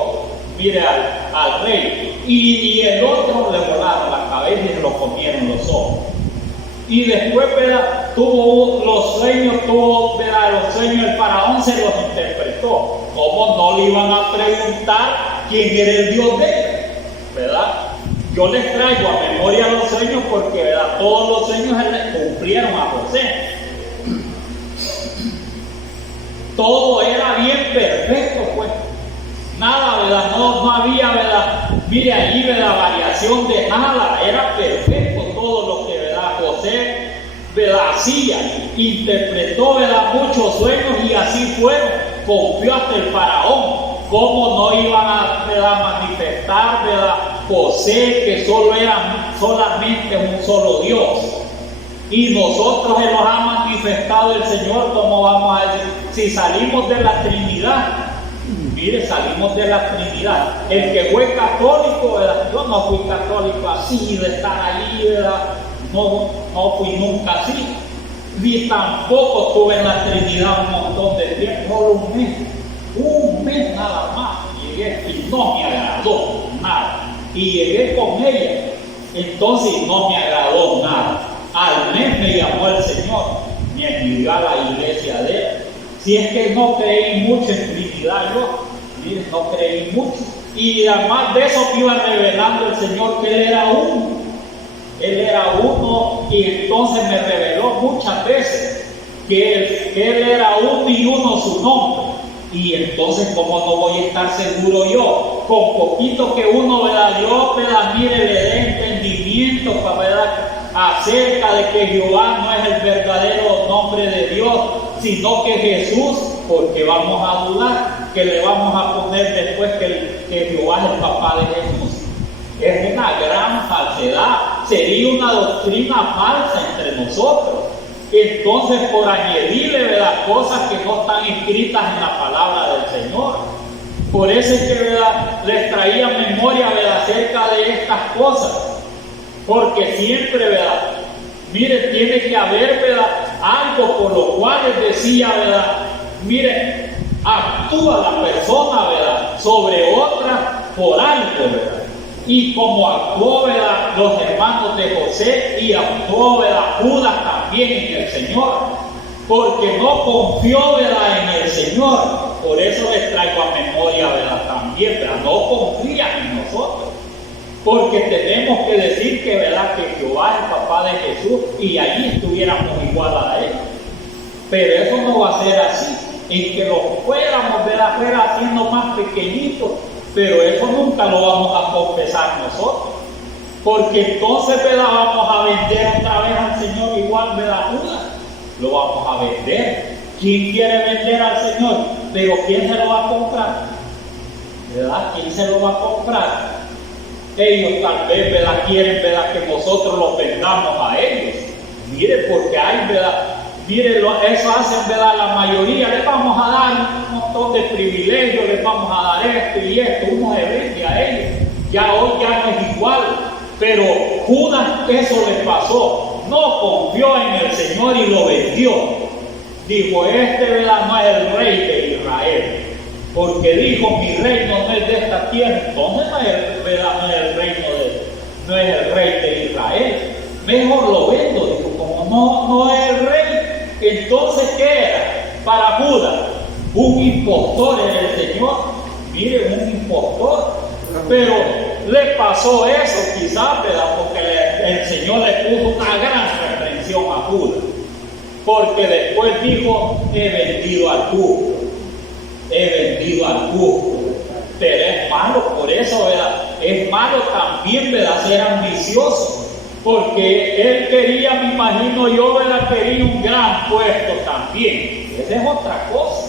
mire, al rey. Y el otro le volaron la cabeza y se lo comieron los ojos. Y después, ¿verdad?, tuvo los sueños, ¿verdad?, los sueños del faraón se los interpretó. ¿Cómo no le iban a preguntar quién era el Dios de él? ¿Verdad? Yo les traigo a memoria los sueños porque, ¿verdad?, todos los sueños le cumplieron a José. Todo era bien perfecto, pues. Nada, ¿verdad? No había, ¿verdad?, mire allí, ¿verdad?, variación de nada. Era perfecto todo lo que, ¿verdad?, José, ¿verdad?, hacía. Interpretó, ¿verdad?, muchos sueños y así fueron. Confió hasta el faraón. ¿Cómo no iban a, ¿verdad?, manifestar, ¿verdad?, José que solo era solamente un solo Dios? Y nosotros se nos ha manifestado el Señor, como vamos a decir, si salimos de la Trinidad. Mire, salimos de la Trinidad. El que fue católico, ¿verdad?, yo no fui católico así, de estar allí, ¿verdad?, no fui nunca así. Ni tampoco estuve en la Trinidad un montón de tiempo, solo un mes nada más. Llegué y no me agradó nada. Y llegué con ella, entonces no me agradó nada. Al mes me llamó el Señor, me envió a la iglesia de él. Si es que no creí mucho en Trinidad yo, mire, no creí mucho. Y además de eso me iba revelando el Señor que Él era uno. Él era uno y entonces me reveló muchas veces que Él era uno y uno su nombre. Y entonces, ¿cómo no voy a estar seguro yo? Con poquito que uno, ¿verdad?, Dios, ¿verdad?, mire, le dé entendimiento para, ¿verdad?, acerca de que Jehová no es el verdadero nombre de Dios, sino que Jesús, porque vamos a dudar que le vamos a poner después que Jehová es el papá de Jesús. Es una gran falsedad, sería una doctrina falsa entre nosotros. Entonces, por añadirle, ¿verdad?, cosas que no están escritas en la palabra del Señor. Por eso es que, ¿verdad?, les traía memoria, ¿verdad?, acerca de estas cosas. Porque siempre, ¿verdad?, mire, tiene que haber, ¿verdad?, algo por lo cual les decía, ¿verdad?, mire, actúa la persona, ¿verdad?, sobre otra por algo, ¿verdad? Y como actuó, ¿verdad?, los hermanos de José, y actuó, ¿verdad?, Judas también en el Señor, porque no confió, ¿verdad?, en el Señor. Por eso les traigo a memoria, ¿verdad?, también, ¿verdad?, no confían en nosotros. Porque tenemos que decir que, ¿verdad?, que Jehová es el papá de Jesús y allí estuviéramos igual a Él. Pero eso no va a ser así. En que lo fuéramos, ¿verdad?, fuera haciendo más pequeñitos. Pero eso nunca lo vamos a confesar nosotros. Porque entonces, ¿verdad?, vamos a vender otra vez al Señor igual, ¿verdad? Judas, lo vamos a vender. ¿Quién quiere vender al Señor? Pero ¿quién se lo va a comprar? ¿Verdad? ¿Quién se lo va a comprar? Ellos tal vez, ¿verdad? Quieren, ¿verdad? Que nosotros los vendamos a ellos. Miren, porque hay, ¿verdad? Miren, eso hacen, ¿verdad? La mayoría, les vamos a dar un montón de privilegios, les vamos a dar esto y esto, uno se vende a ellos. Ya hoy ya no es igual, pero Judas eso le pasó, no confió en el Señor y lo vendió. Dijo, ¿verdad? No es el rey de Israel, porque dijo, mi reino no es de esta tierra, entonces ¿verdad? No es el rey de Israel, mejor lo vendo. Dijo, como no es el rey, entonces ¿qué era? Para Judas, un impostor en el Señor. Miren, un impostor. Pero le pasó eso quizás, ¿verdad? Porque el Señor le puso una gran reprensión a Judas. Porque después dijo, he vendido al justo. He vendido al justo. Pero es malo, por eso, ¿verdad? Es malo también, ¿verdad? Ser ambicioso. Porque él quería, me imagino yo, ¿verdad? Quería un gran puesto también. Esa es otra cosa.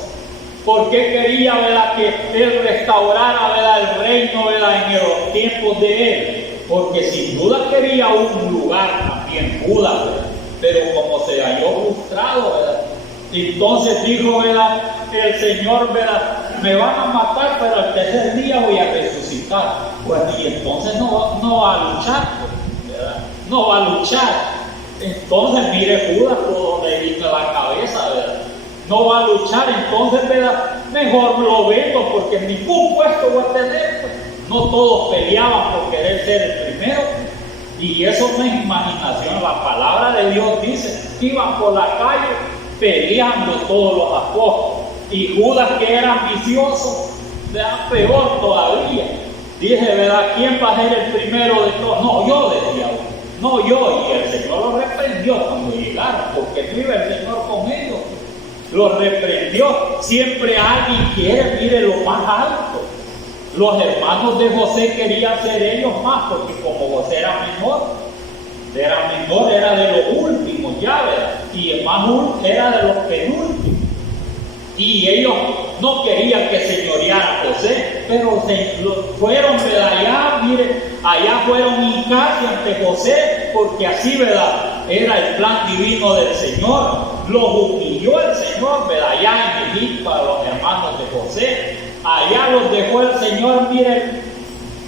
Porque quería, ¿verdad? Que él restaurara, ¿verdad? El reino, ¿verdad? En los tiempos de él. Porque sin duda quería un lugar también, Judas, ¿verdad? Pero como se halló frustrado, ¿verdad? Entonces dijo, ¿verdad? El Señor, ¿verdad? Me van a matar, pero al tercer día voy a resucitar. Pues, y entonces no va a luchar, ¿verdad? No va a luchar. Entonces, mire, Judas todo le vino a la cabeza, ¿verdad? No va a luchar, entonces, ¿verdad? Mejor lo vendo porque ningún puesto voy a tener. Pues. No todos peleaban por querer ser el primero. Y eso no es imaginación, la palabra de Dios dice que iban por la calle peleando todos los apóstoles. Y Judas, que era ambicioso, era peor todavía. Dije, ¿verdad? ¿Quién va a ser el primero de todos? No, yo, decía uno. No, yo. Y el Señor lo reprendió cuando llegaron, porque no iba el Señor con ellos. Lo reprendió. Siempre alguien quiere, mire, lo más alto. Los hermanos de José querían ser ellos más, porque como José era menor, era de los últimos ya, ¿verdad? Y el más último era de los penúltimos. Y ellos no querían que señoreara a José, pero fueron, ¿verdad? Allá fueron hincarse ante José, porque así, ¿verdad? Era el plan divino del Señor. Los humilló el Señor, ¿verdad? Allá en Egipto a los hermanos de José. Allá los dejó el Señor, miren,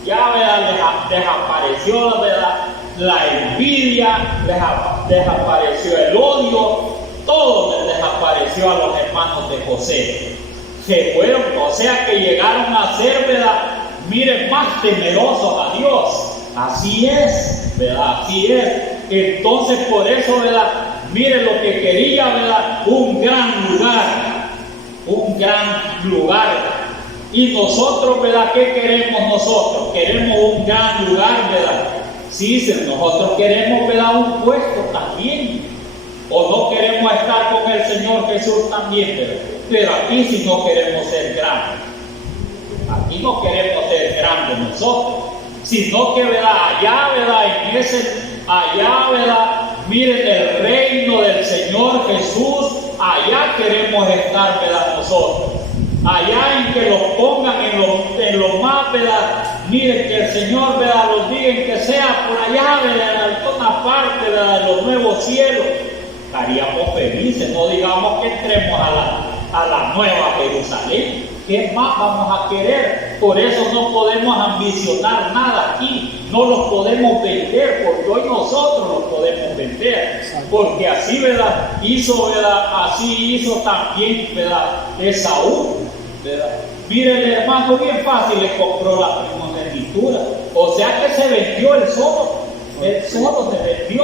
ya, ¿verdad? Desapareció, ¿verdad? La envidia, desapareció el odio, todo les desapareció a los hermanos de José. Se fueron, o sea que llegaron a ser, ¿verdad? Miren, más temerosos a Dios. Así es, ¿verdad? Así es. Entonces, por eso, ¿verdad? Miren lo que quería, ¿verdad? Un gran lugar. Un gran lugar. Y nosotros, ¿verdad? ¿Qué queremos nosotros? Queremos un gran lugar, ¿verdad? Sí, nosotros queremos, ¿verdad? Un puesto también. O no queremos estar con el Señor Jesús también, pero aquí sí no queremos ser grandes. Aquí no queremos ser grandes nosotros. Sino que, ¿verdad? Allá, ¿verdad? Allá, ¿verdad? Miren el reino del Señor Jesús. Allá queremos estar, ¿verdad? Nosotros. Allá en que los pongan en lo más, ¿verdad? Miren que el Señor, ¿verdad? Los diga que sea por allá, ¿verdad? En alguna parte, ¿verdad? De los nuevos cielos. Estaríamos felices, no digamos que entremos a la nueva Jerusalén. ¿Qué más vamos a querer? Por eso no podemos ambicionar nada aquí. No los podemos vender, porque hoy nosotros los podemos vender. Porque así, ¿verdad? Así hizo también, ¿verdad? Esaú, ¿verdad? Miren, el hermano, bien fácil le compró la primogenitura. O sea que se vendió él solo. Él solo se vendió.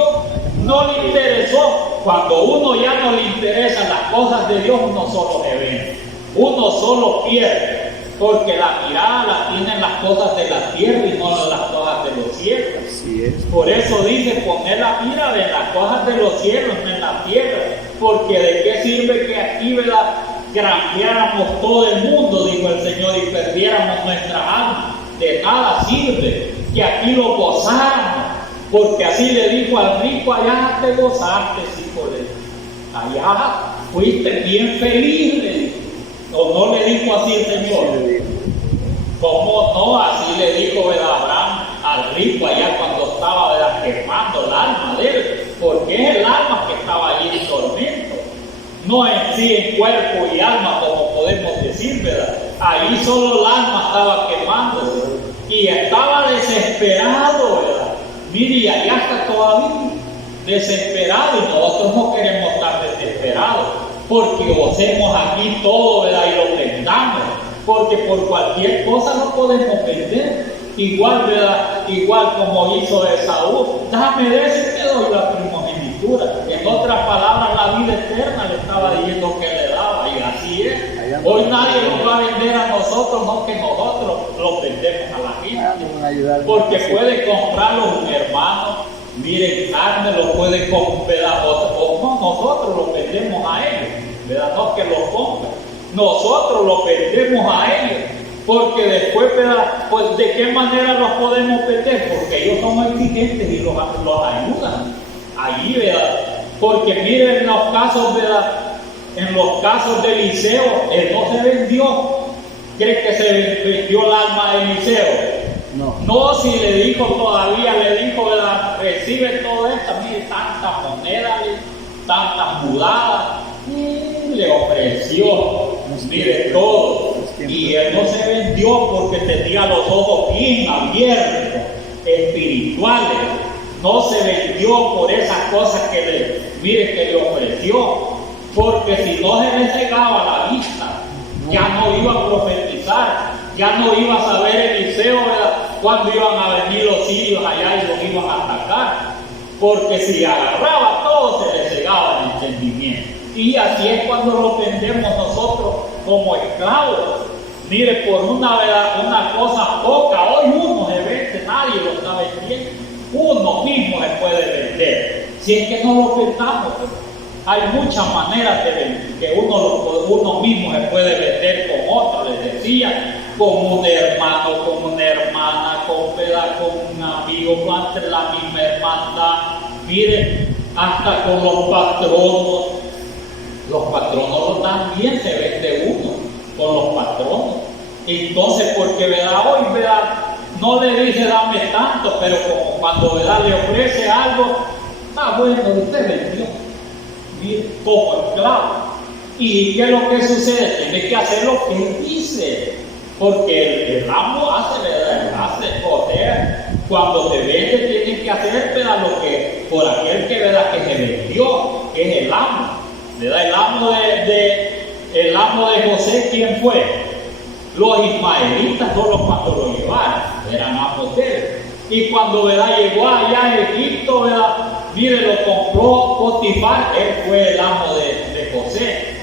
No le interesó. Cuando uno ya no le interesan las cosas de Dios, uno solo se vende. Uno solo pierde, porque la mirada la tienen las cosas de la tierra y no las cosas de los cielos. Así es. Por eso dice, poner la mira en las cosas de los cielos, no en la tierra. Porque de qué sirve que aquí, ¿verdad? Granjeáramos todo el mundo, dijo el Señor, y perdiéramos nuestra alma. De nada sirve que aquí lo gozáramos. porque así le dijo al rico: allá te gozaste, hijo de Dios, allá fuiste bien feliz, le dijo. ¿O no le dijo así el Señor? ¿Cómo no? Así le dijo, ¿verdad?, Abraham al rico allá cuando estaba, ¿verdad?, quemando el alma de él, porque es el alma que estaba allí en tormento, no en sí en cuerpo y alma, como podemos decir, ¿verdad? Ahí solo el alma estaba quemándose y estaba desesperado, ¿verdad? Mire, y allá está todavía desesperado, y nosotros no queremos estar desesperados, porque gocemos aquí todo, ¿verdad?, y lo vendamos, porque por cualquier cosa no podemos vender. Igual, ¿verdad?, igual como hizo Esaú: dame de ese, te doy la primogenitura. En otras palabras, la vida eterna le estaba diciendo que le daba, y así es. Hoy nadie nos va a vender a nosotros, no que nosotros los vendemos a la gente, porque puede comprarlo un hermano, miren, carne lo puede comprar, o no, nosotros los vendemos a ellos, ¿verdad? No que los compren, nosotros los vendemos a ellos, porque después, ¿verdad?, pues de qué manera los podemos vender, porque ellos son exigentes y los ayudan allí, ¿verdad? Porque miren, en los casos, ¿verdad?, en los casos de Eliseo, él no se vendió. ¿Cree que se vendió el alma de Eliseo? No. No, si le dijo todavía, le dijo, ¿verdad?, recibe todo esto, mire, tantas monedas, tantas mudadas, y le ofreció, mire, todo. Y él no se vendió porque tenía los ojos bien abiertos, espirituales. No se vendió por esas cosas que le ofreció. Porque si no se le cegaba la vista, ya no iba a profetizar, ya no iba a saber Eliseo, ¿verdad?, cuando iban a venir los sirios allá y los iban a atacar. Porque si agarraba todo, se le cegaba el entendimiento. Y así es cuando lo vendemos nosotros como esclavos. Mire, por una cosa poca, hoy uno se vende, nadie lo está vendiendo. Uno mismo se puede vender. Si es que no lo vendamos, hay muchas maneras de vender, que uno mismo se puede vender con otro, les decía, con un hermano, con una hermana, con un amigo, con la misma hermandad, mire, hasta con los patronos. Los patronos también se vende uno con los patronos. Entonces, porque, ¿verdad?, hoy, ¿verdad?, no le dice dame tanto, pero como cuando, ¿verdad?, le ofrece algo, bueno, usted vendió, mire, como esclavo. ¿Y qué es lo que sucede? Tiene que hacer lo que él dice, porque el amo hace, ¿verdad?, o sea, cuando te vende tiene que hacer, ¿verdad?, lo que por aquel que, ¿verdad?, que se vendió, que es el amo, ¿verdad? El amo de José, ¿quién fue? Los ismaelitas, solo cuando lo llevaron, eran amos de él. Y cuando, ¿verdad?, llegó allá a Egipto, ¿verdad?, mire, lo compró Potifar, él fue el amo de José.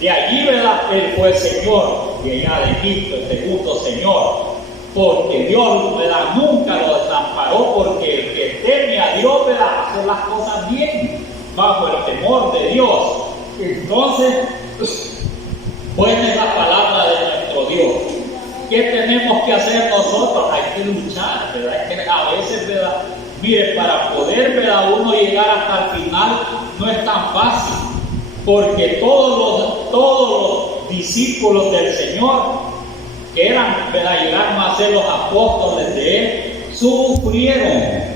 De allí, ¿verdad?, él fue el señor de allá de Egipto, el segundo señor. Porque Dios, ¿verdad?, nunca lo desamparó, porque el que teme a Dios, ¿verdad?, hace las cosas bien, bajo el temor de Dios. Entonces, buena es la palabra de nuestro Dios. ¿Qué tenemos que hacer nosotros? Hay que luchar, ¿verdad? A veces, ¿verdad?, mire, para poder, ¿verdad?, uno llegar hasta el final no es tan fácil, porque todos los discípulos del Señor, que eran, ¿verdad?, llegaron a ser los apóstoles de él, sufrieron.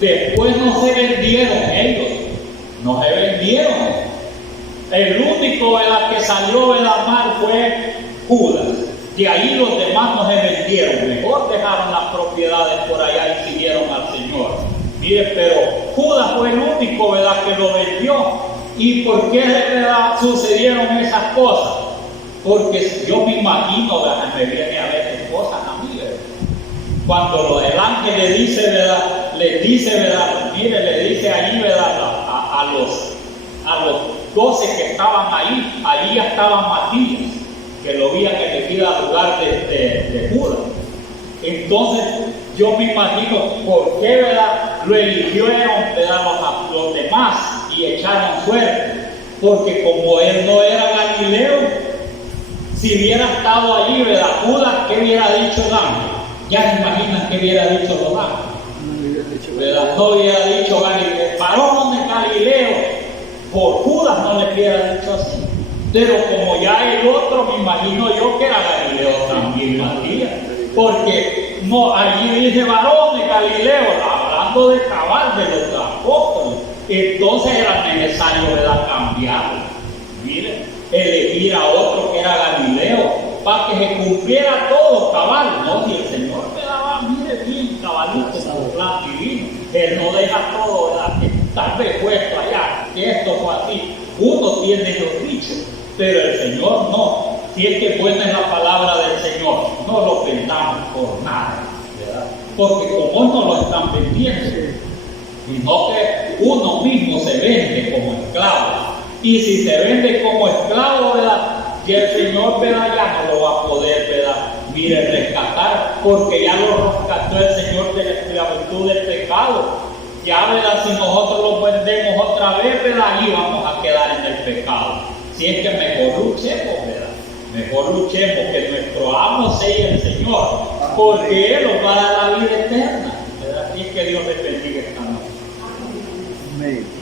Después no se vendieron ellos, no se vendieron. El único, ¿verdad?, que salió, ¿verdad?, mal fue Judas. De ahí los demás no se vendieron, mejor dejaron las propiedades por allá y siguieron al Señor. Mire, pero Judas fue el único, ¿verdad?, que lo vendió. ¿Y por qué, ¿verdad?, sucedieron esas cosas? Porque yo me imagino, ¿verdad?, me viene a veces cosas a mí, ¿verdad?, cuando el ángel le dice, ¿verdad?, mire, le dice allí, ¿verdad?, a los 12 que estaban ahí ya estaba Matías, que lo habían elegido al lugar de Judas. Entonces, yo me imagino por qué, ¿verdad?, lo eligieron, ¿verdad?, los demás y echaron suerte. Porque como él no era Galileo, si hubiera estado allí, ¿verdad?, Judas, ¿qué hubiera dicho el ángel? Ya se imaginan qué hubiera dicho los ángeles. ¿verdad? No hubiera dicho Galileo, varón de Galileo, por Judas no le hubiera dicho así. Pero como ya el otro, me imagino yo que era Galileo también, Matías, porque no, allí dice varón de Galileo, hablando de cabal de los apóstoles. Entonces era necesario, ¿verdad?, cambiarlo. Miren, elegir a otro que era Galileo, para que se cumpliera todo cabal, ¿no? Y el Señor me daba, mire, bien cabalito como plan divino. Él no deja todo, ¿verdad?, que tal vez puesto allá, que esto fue así. Uno tiene los dichos, pero el Señor no. Si es que buena es la palabra del Señor, no lo vendamos por nada, ¿verdad? Porque como no lo están vendiendo, sino que uno mismo se vende como esclavo. Y si se vende como esclavo, ¿verdad?, y el Señor, ¿verdad?, ya no lo va a poder, ¿verdad?, mire, rescatar, porque ya lo rescató el Señor de la esclavitud del pecado. Ya, ¿verdad?, si nosotros lo vendemos otra vez, ¿verdad?, ahí vamos a quedar en el pecado. Si es que mejor luchemos, ¿verdad? Mejor luchemos, que nuestro amo sea el Señor, porque Él nos va a dar la vida eterna, ¿verdad? Así es que Dios les bendiga esta noche. Amén.